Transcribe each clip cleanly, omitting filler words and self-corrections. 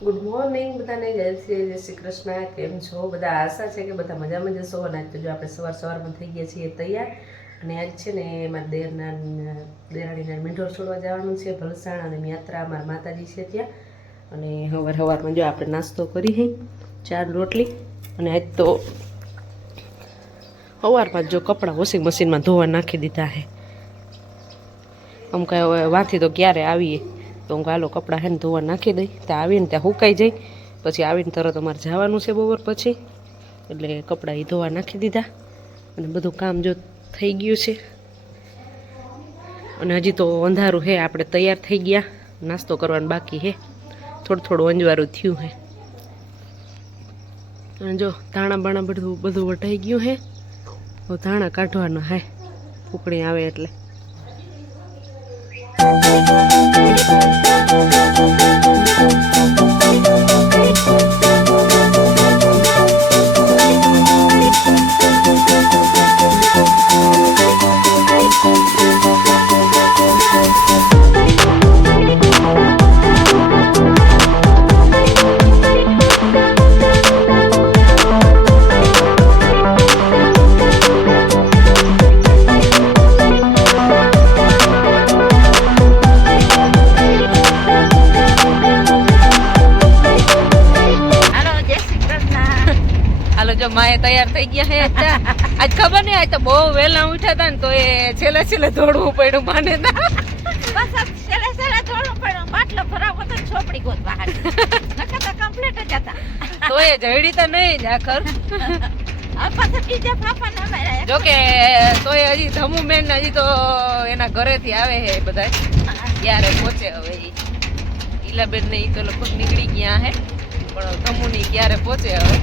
Good morning બધાને, જય શ્રી કૃષ્ણ. કેમ છો બધા? આશા છે કે બધા મજામાં જશો. અને આજ તો જો આપણે સવારમાં થઈ ગયા છીએ તૈયાર. અને આજ છે ને એમાં દેરાણીના મીંઢોળ છોડવા જવાનું છે ભલસાણ અને યાત્રા અમારા માતાજી છે ત્યાં. અને સવારમાં જો આપણે નાસ્તો કરી હઈ 4 રોટલી. અને આજ તો સવારમાં જો કપડાં વોશિંગ મશીનમાં ધોવા નાખી દીધા છે. આમ કાંઈ વાંથી તો ક્યારે આવીએ તો હું હાલો કપડાં હે ને ધોવા નાખી દઈ, ત્યાં આવીને ત્યાં સુકાઈ જાય. પછી આવીને તરત અમારે જવાનું છે બપોર પછી, એટલે કપડાં એ ધોવા નાખી દીધા. અને બધું કામ જો થઈ ગયું છે. અને હજી તો અંધારું છે, આપણે તૈયાર થઈ ગયા, નાસ્તો કરવાનું બાકી છે, થોડું અંજવારું થયું છે. અને જો ધાણા બાણા બધું વટાઈ ગયું છે. ધાણા કાઢવાના હે, ફૂકણી આવે એટલે. માએ તૈયાર થઈ ગયા હે. આજ ખબર નહીં, આજ તો બહુ વહેલા ઉઠ્યા હતા ને તો એ છેલ્લે દોડવું પડ્યું માને. બસ છેલ્લે દોડવું પડ્યું, બાટલો ભરાવો તો છોપડી ગોતવા નકર તો કમ્પ્લીટ જ હતા. તો એ જઈડી તો નહીં જ આખર. આ પાછા બીજા પાપા ના માર્યા. જો કે તો એ હજી ધમુ બેન હજી તો એના ઘરેથી આવે છે બધા, ક્યારે પહોંચે હવે. ઈલાબેન ને ઈ તો લગભગ નીકળી ગયા હે, પણ ધમુ ની ક્યારે પહોંચે હવે.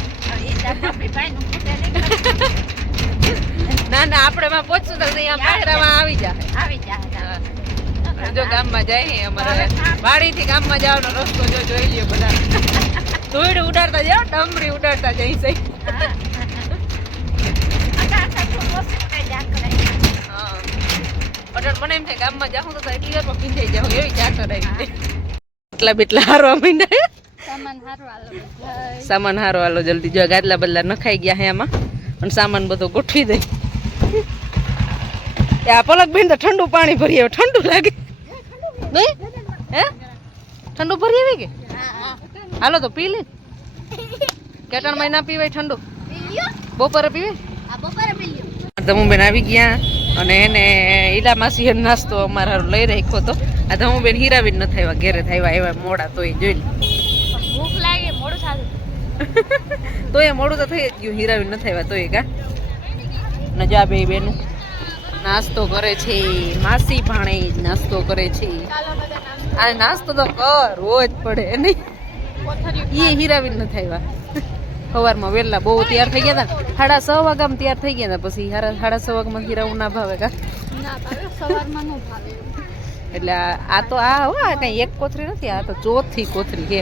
ના આપણે માં પહોંચશું તો અહીંયા પાયરામાં આવી જાય. જો ગામમાં જાય અમારે વાડીથી ગામમાં જવાનો રસ્તો જોઈ લ્યો બધા. ધૂળ ઉડાડતા જાઓ, ડમરી ઉડાડતા જઈ સહી. મને એમ થાય ગામમાં જાઉં તો એટલી વારમાં પીંધાઈ જાઉં, એવી ચાકર આવી. એટલા બેટલા હારવા માંડ્યા. સામાન હારો હાલો જલ્દી. જો ગાદલા બદલા નખાઈ ગયા હે આમાં, અને સામાન બધો ગોઠવી દઈ. આ પલક બેન તો ઠંડુ પાણી ભરી આવે, ઠંડુ લાગે નહીં હે? ઠંડુ ભરી આવી કે હાલો તો પી લે. કેટલા મહિના પીવાય ઠંડુ? બપોરે પીવાય. ધમુબેન આવી ગયા અને એને ઈલા માસી નાસ્તો અમારા હારું લઈ રાખ્યો હતો. આ ધમુબેન હીરાવીન ન થયા, ઘેરે થયા એવા મોડા. તો એ જોઈ લે, ભૂખ લાગે મોડું સારું તો એ મોડું તો થઈ જ ગયું, હીરાવીન ન થયા તો એ કા. ને જો આ બે બેનું નાસ્તો કરે છે, માસી ભાણે નાસ્તો કરે છે. આ નાસ્તો તો રોજ પડે નહીં, એ હીરાવીન ન થયા. સવારમાં વહેલા બહુ તૈયાર થઈ ગયા હતા, 6:30 વાગ્યામાં તૈયાર થઈ ગયા હતા. પછી 6:30 વાગ્યામાં હીરાવું ના ભાવે કા, એટલે આ તો આ કઈ એક કોથરી નથી, આ તો ચોથી કોથરી છે.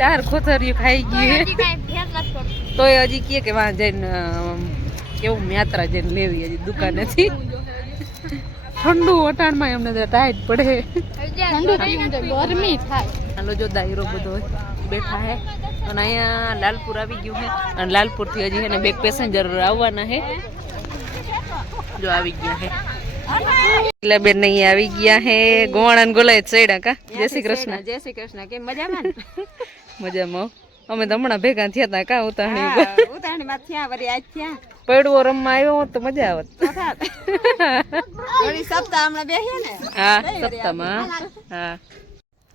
4 કોથરીઓ ખાઈ ગઈ. તો એ હજી કહે કે વાં જઈને કેવું યાત્રા જઈને લેવી હજી દુકાનેથી. ઠંડુ વટાણમાં એમને ટાઈટ પડે, ગરમી થાય. હાલો જો દાયરો બધો બેઠા હે. અને અહીંયા લાલપુર આવી ગયું છે, અને લાલપુર થી હજી એને 2 પેસેન્જર આવવાના છે. જો આવી ગયા છે બેન, નહીં આવી ગયા હે. ગોવાણા ને ગોલાય ચડ્યા કા. જય શ્રી કૃષ્ણ. જય શ્રી કૃષ્ણ. કેમ મજામાં? મજામાં. અમે તો હમણાં ભેગા થયા હતા કા ઉતાણી માં થયા, વળી આજ થયા. પડવો રમવા આવ્યો હોત તો મજા આવત. વળી સપ્તાહ હમણાં બેહીએ ને. હા સપ્તાહમાં. હા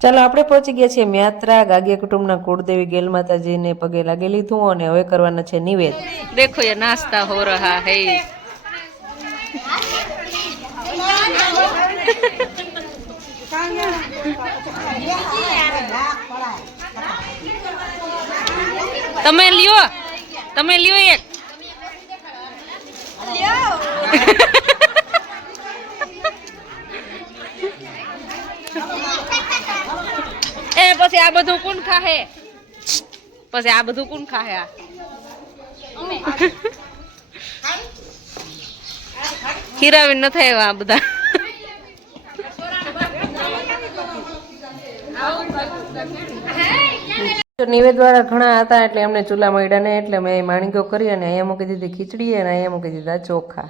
ચાલો, આપણે પહોંચી ગયા છીએ યાત્રા. ગાગિયા કુટુંબના કુળદેવી ગેલ માતાજીને પગે લાગી લીધું અને હવે કરવાના છે નિવેદ. દેખો ये नाश्ता हो रहा है. તમે લ્યો એક. એ પછી આ બધું કોણ ખાહે? આ હીરાવીન ન થાય આ બધા. Hey! નિવેદવાળા ઘણા હતા એટલે એમને ચૂલા મળ્યા ને એટલે મેં માણિકો કરી અને અહીંયા મૂકી દીધી ખીચડી અને અહીંયા મૂકી દીધા ચોખા.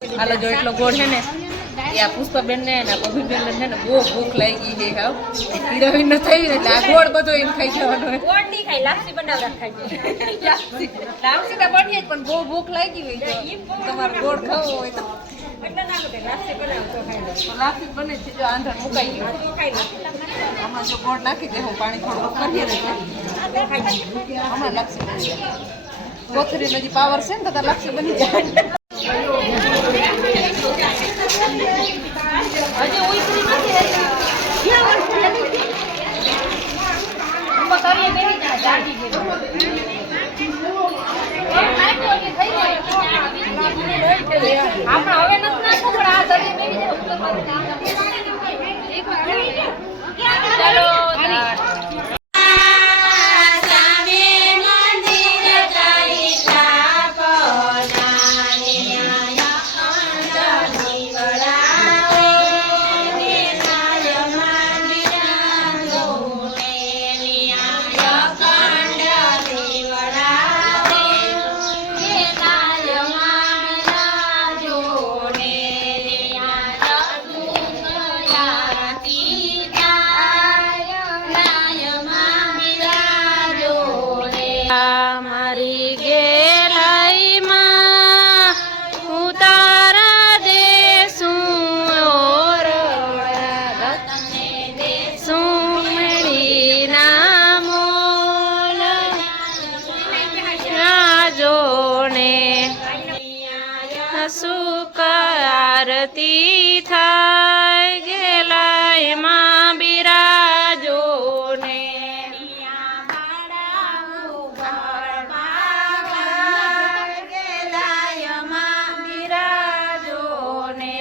હાલો જો એટલો ગોળ છે ને એ આ પુષ્પાબેન ને પભીબેન ને બહુ ભૂખ લાગી છે ખાવ હીરાવી ન થઈ ને એટલે આ ગોળ બધો એમ ખાઈ જવાનો ગોળ નહીં ખાઈ લાપસી બનાવરા ખાઈ લાપસી તો બની પણ બહુ ભૂખ લાગી હોય તો તમારે ગોળ ખાવો હોય તો એટલે ના બધે લાપસી બનાવ તો ખાઈ લો લાપસી બને છે જો આંધણ મુકાઈ ગયો તો ખાઈ લો આમાં જો ગોળ નાખી દે હું પાણી થોડું કરીએ ને હમણાં લાપસી બની જાય કોથરી હજી પાવર છે ને તો લાપસી બની જાય. આરતી થાય ગેલાય માં બિરાજો ને ગેલાય માં બિરાજો ને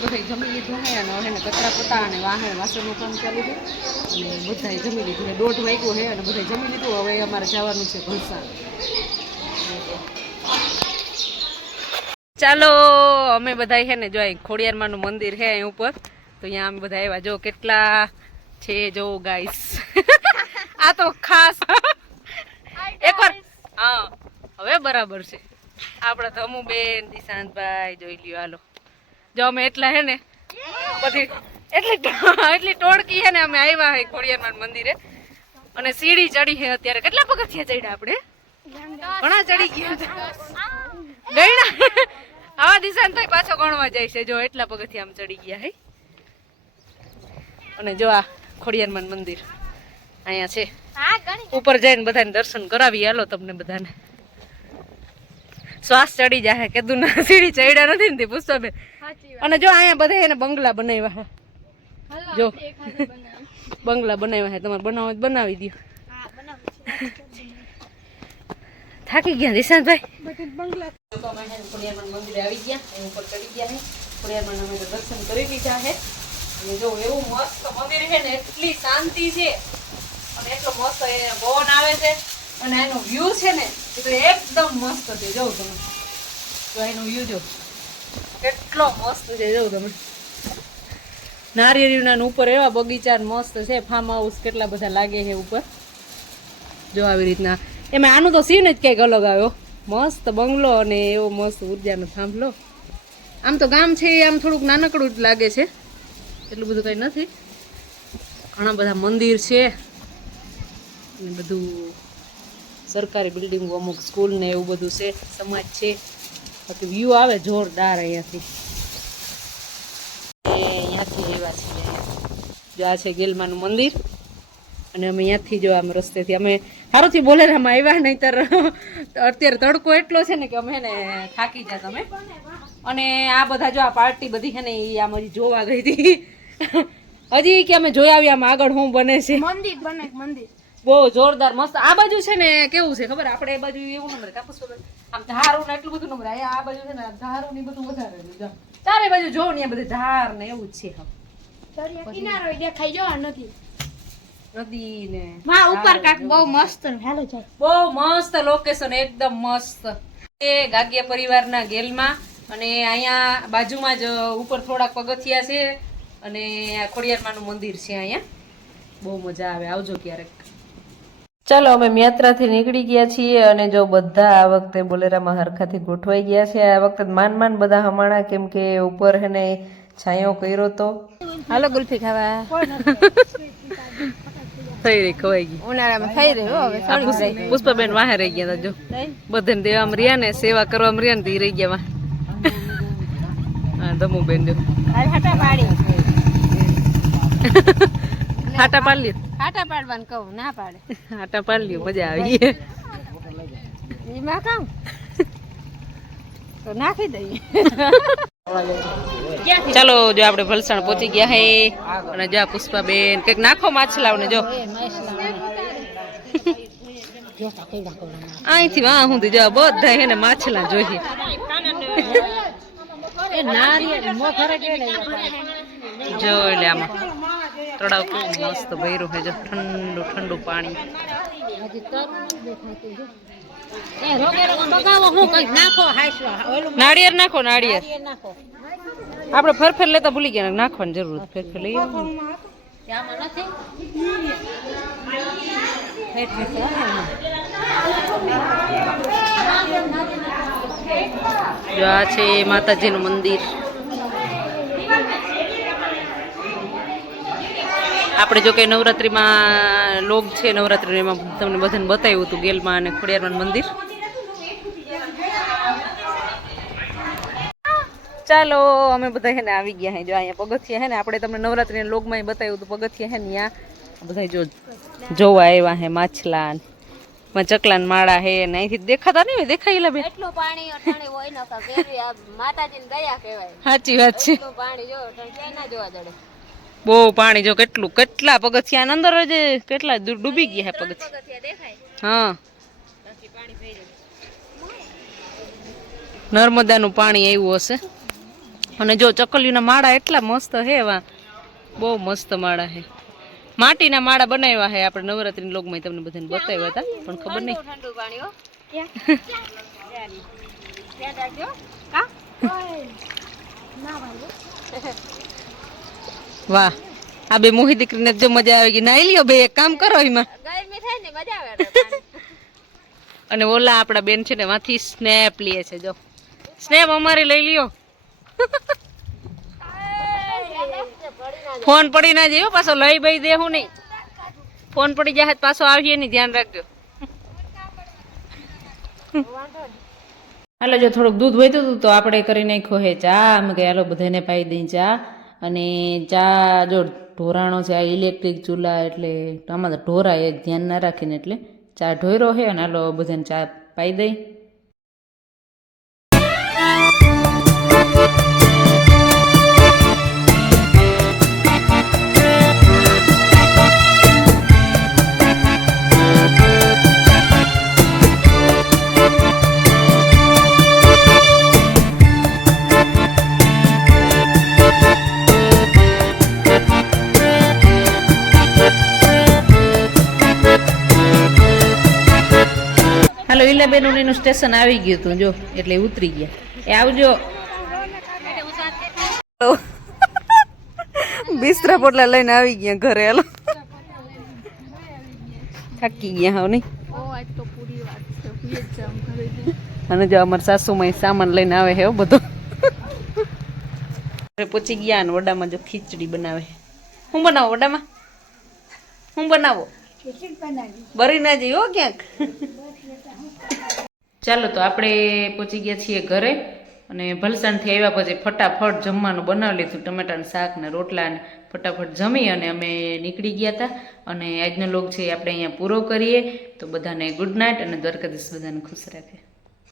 બધા જમી લીધું હે અને હવે કચરા પોતા અને વાસણનું કામ ચાલુ છે અને બધાએ જમી લીધું છે 1:30 વાગ્યો છે અને બધાએ જમી લીધું હવે અમારે જવાનું છે ભલસાણ ચાલો અમે બધા છે ને જો અહીં ખોડિયારમાંનું મંદિર છે અહીં ઉપર તો અહીંયા અમે બધા આવ્યા જો કેટલા છે જો ગાઈસ આ તો ખાસ એકવાર હા હવે બરાબર છે આપણા ધમુબેન દિશાંતભાઈ જોઈ લ્યો હાલો જો અમે એટલા હે ને બધી એટલી ટોળકી હે ને અમે આવ્યા હે ખોડિયારમાંન મંદિરે અને સીડી ચડી છે અત્યારે કેટલા પગથિયા ચડ્યા આપણે ઘણા ચડી ગયા ગયણા આવા દિશાંતભાઈ પાછો ગણવા જાય છે જો એટલા પગથિયા આમ ચડી ગયા હે અને જો આ ખોડિયારમાંન મંદિર અહીંયા છે ઉપર જઈને બધાને દર્શન કરાવી હાલો તમને બધાને શ્વાસ ચડી જાય કીધું ના સીડી ચડ્યા નથી ને પુષ્પાબેન અને જો અહીંયા બધા એને બંગલા બનાવ્યા છે જો બંગલા બનાવ્યા છે તમારે બનાવો બનાવી દો થાકી ગયા દિશાંતભાઈ ખોડિયારમાંન મંદિરે આવી ગયા એ ઉપર ચડી ગયા છે ખોડિયારમાંન અમે દર્શન કરી લીધા છે અને જો એવું મસ્ત મંદિર છે ને એટલી શાંતિ છે અને એટલો મસ્ત પવન આવે છે અને એનો વ્યૂ છે ને એ તો એકદમ મસ્ત છે જોઉં તમે તો એનો વ્યૂ જો કેટલો મસ્ત છે જોઉં તમે નારિયેળીના ઉપર એવા બગીચા મસ્ત છે ફાર્મ હાઉસ કેટલા બધા લાગે છે ઉપર જો આવી રીતના એમાં આનું તો સીન જ કંઈક અલગ આવ્યો મસ્ત બંગલો અને એવો મસ્ત ઉર્જાનો થાંભલો આમ તો ગામ છે આમ થોડુંક નાનકડું જ લાગે છે એટલું બધું કંઈ નથી ઘણા બધા મંદિર છે અને બધું સરકારી બિલ્ડિંગો અમુક સ્કૂલ ને એવું બધું છે સમાજ છે બાકી વ્યૂ આવે જોરદાર અહીંયાથી અહીંયાથી એવા છે જો આ છે ગેલમાનું મંદિર અને અમે અહીંયાથી જો આમ રસ્તેથી અમે સારુંથી બોલેરામાં આવ્યા નહીંતર અત્યારે તડકો એટલો છે ને કે અમે ને થાકી જાય તમે અને આ બધા જો આ પાર્ટી બધી છે ને એ આમ હજી જોવા ગઈ હતી હજી કે અમે જોઈ આવી આમ આગળ શું બને છે મંદિર બને મંદિર બહુ જોરદાર મસ્ત આ બાજુ છે ને કેવું છે ખબર આપણે એ બાજુ એવું નંબર કાપુસ આમ ધારું ને એટલું બધું નંબર આ બાજુ છે ને ધારું ને બધું વધારે ચારે બાજુ જોઉં ને બધું ધાર ને એવું જ છે કિનારો દેખાઈ જો નથી નદી ને માં ઉપર કાક બહુ મસ્ત હાલો જાય બહુ મસ્ત લોકેશન એકદમ મસ્ત એ ગાગિયા પરિવારના ગેલમાં અને અહીંયા બાજુમાં જ ઉપર થોડાક પગથિયા છે અને આ ખોડિયારમાંનું મંદિર છે અહીંયા બહુ મજા આવે આવજો ક્યારેક ચાલો અમે યાત્રાથી નીકળી ગયા છીએ અને જો બધા આ વખતે બોલેરામાં હરખાથી ગોઠવાઈ ગયા છે આ વખતે માન બધા હમણાં કેમ કે ઉપર હે ને છાંયો કર્યો તો હાલો ગુલ્ફી ખાવા થઈ રહી ખવાઈ ગઈ ઉનાળામાં થઈ રહ્યો હવે પુષ્પાબેન વાહે રહી ગયા જો બધાને દેવામાં રહ્યા ને સેવા કરવામાં રહ્યા ને તે રહી ગયા હા દમુબેન જો હાટા પાડી હાટા પાડ લ્યો હાટા પાડવાનું કહું ના પાડે હાટા પાડ લ્યો મજા આવી એમાં કામ તો નાખી દઈએ ચાલો જો આપણે ભલસાણ પહોંચી ગયા હે અને જો પુષ્પાબેન કઈક નાખો માછલાઓને જો અહીંથી વાહ સુધી જો બધા હે ને માછલા જોઈએ જો એટલે આમાં તળાવ કેવું મસ્ત ભર્યું છે જો ઠંડુ ઠંડુ પાણી નાળિયેર નાખો નાળિયેર આપણે ફરફેર લેતા ભૂલી ગયા નાખવાની જરૂર ફેરફેર લઈએ જો આ છે માતાજીનું મંદિર આપણે જો કે નવરાત્રીમાં લોગ છે નવરાત્રી એમાં તમને બધાને બતાવ્યું હતું ગેલમાં અને ખોડિયારમાંનું મંદિર ચાલો અમે બધા હે ને આવી ગયા હે જો અહીંયા પગથિયા હે ને આપણે તમને નવરાત્રીના લોગમાં બતાવ્યું હતું પગથિયા હે ને ત્યાં બધા જોવા આવ્યા હે માછલા માં ચકલાન માળા હે ને અહીંથી દેખાતા નહીં દેખાયેલા બે એટલું પાણી અટાણે હોય ન કે માતાજીને દયા કહેવાય સાચી વાત છે પાણી જો ક્યાંય ના જોવા જડે બહુ પાણી જો કેટલા પગથિયા અંદર જ કેટલા ડૂબી ગયા હે પગથિયા દેખાય હા નર્મદાનું પાણી આવ્યું હશે અને જો ચકલીના માળા એટલા મસ્ત હે એવા, બહુ મસ્ત માળા હે. માટીના માળા બનાવ્યા હે આપણે નવરાત્રીના લોગમાં તમને બધાને બતાવ્યા હતા, પણ ખબર નહીં. ઠંડુ પાણી હો. વાહ, આ બે મોહી દીકરીને જો મજા આવી ગઈ. નાઈ લ્યો બે, એક કામ કરો એમાં. ગરમી થાય ને મજા આવે. અને ઓલા આપણા બેન છે ને માંથી સ્નેપ લે છે, જો સ્નેપ અમારી લઈ લ્યો. ફોન પડી ના જાય પાછો, લઈ બઈ દેવું નહીં. ફોન પડી જાય પાછો આવીએ નહીં, ધ્યાન રાખજો. હાલો, જો થોડુંક દૂધ વધ્યું હતું તો આપણે કરી નાખ્યો હે ચા. અમે કે હાલો બધાને પાઈ દઈ ચા. અને ચા જો ઢોરાણો છે, આ ઇલેક્ટ્રિક ચૂલા એટલે આમાં તો ઢોરાય એક ધ્યાન ના રાખીને એટલે ચા ઢોયરો હે. અને હાલો બધાને ચા પાઈ દઈ. હાલો, ઈલાબેન એનું સ્ટેશન આવી ગયું હતું જો, એટલે ઉતરી ગયા. એ આવજો. બિસ્તરા પોટલા લઈને આવી ગયા ઘરે. હાલો, થાકી ગયા હાવ નહીં. અને જો અમારા સાસુમાં સામાન લઈને આવે હે બધો. પહોંચી ગયા ને વડામાં જો ખીચડી બનાવે. શું બનાવો વડામાં? શું બનાવો? બરી ના જઈ હો ક્યાંક. ચાલો, તો આપણે પહોંચી ગયા છીએ ઘરે. અને ભલસાણથી આવ્યા પછી ફટાફટ જમવાનું બનાવી લીધું. ટમેટાનું શાક ને રોટલા ને ફટાફટ જમી અને અમે નીકળી ગયા હતા. અને આજનો લોગ છે આપણે અહીંયા પૂરો કરીએ. તો બધાને ગુડ નાઇટ અને દ્વારકાધીશ બધાને ખુશ રાખે.